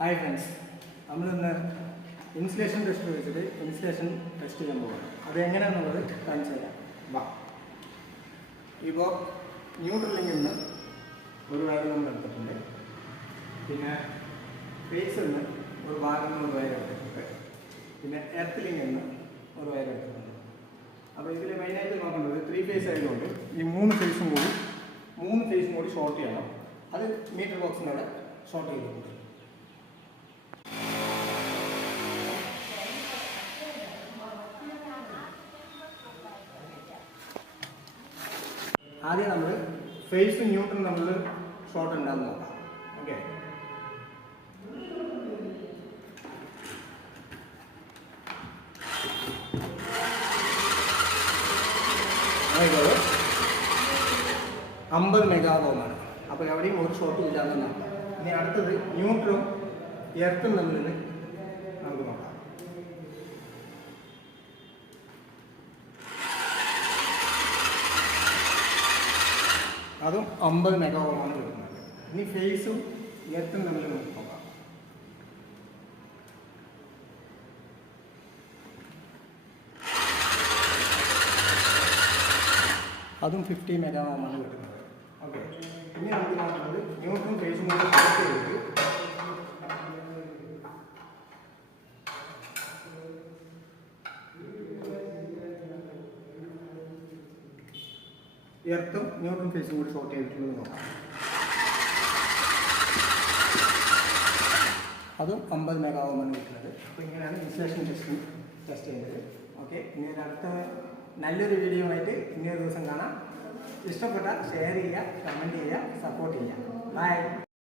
Hi friends, നമ്മളിന്ന് insulation test വെച്ചിട്ട് insulation test ചെയ്യാൻ പോകാം. അത് എങ്ങനെയാണെന്നുള്ളത് കാണിച്ചു തരാം. വാ. ഇപ്പോൾ ന്യൂട്രൽ ലിങ്കിൽ നിന്ന് ഒരു വയർ നമ്മൾ എടുത്തിട്ടുണ്ട്. പിന്നെ ഫേസിൽ നിന്ന് ഒരു ഭാഗം നിന്ന് ഒരു വയർ എടുത്തിട്ടുണ്ട്. പിന്നെ എർത്ത് ലിങ്കിൽ നിന്ന് ഒരു വയർ എടുത്തിട്ടുണ്ട്. അപ്പോൾ ഇതിൽ മെയിനായിട്ട് നോക്കേണ്ടത് 3 ഫേസ് ആയതുകൊണ്ട് ഈ 3 ഫേസും കൂടി ഷോർട്ട് ചെയ്യണം. അത് മീറ്റർ ബോക്സിനോടെ ഷോർട്ട് ചെയ്തിട്ടുണ്ട്. ആദ്യം നമ്മൾ ഫേസും ന്യൂട്രലും നമ്മൾ ഷോർട്ട് ഉണ്ടാകുന്ന നോക്കാം. ഓക്കെ, അതായത് 50 മെഗാ ഓമാണ്. അപ്പോൾ എവിടെയും ഒരു ഷോർട്ടും ഇല്ലാതെന്നാണ്. ഇനി അടുത്തത് ന്യൂട്രലും എർത്തും തമ്മിൽ നമുക്ക് നോക്കാം. അതും 50 മെഗാ ഓമാണ് കിട്ടുന്നത്. ഇനി ഫേസും എർത്തും തമ്മിൽ നമുക്ക് നോക്കാം. അതും 50 മെഗാ ഓമാണ് കിട്ടുന്നത്. ഓക്കെ, ഇനി നമുക്ക് നോക്കുന്നത് ന്യൂട്രലും ഫേസും കൂടി ഷോർട്ട് ചെയ്തിട്ട് എർത്തും ന്യൂട്രൽ ഫേസും കൂടി ഷോർട്ട് ചെയ്തിട്ടുള്ളത് നോക്കാം. അതും 50 മെഗാ ഓമാണ് കിട്ടുന്നത്. അപ്പോൾ ഇങ്ങനെയാണ് ഇൻസുലേഷൻ ടെസ്റ്റ് ചെയ്യുന്നത്. ഓക്കെ, ഇനി അടുത്ത നല്ലൊരു വീഡിയോ ആയിട്ട് ഇന്നൊരു ദിവസം കാണാം. ഇഷ്ടപ്പെട്ടാൽ ഷെയർ ചെയ്യുക, കമൻറ്റ് ചെയ്യുക, സപ്പോർട്ട് ചെയ്യുക. ബൈ.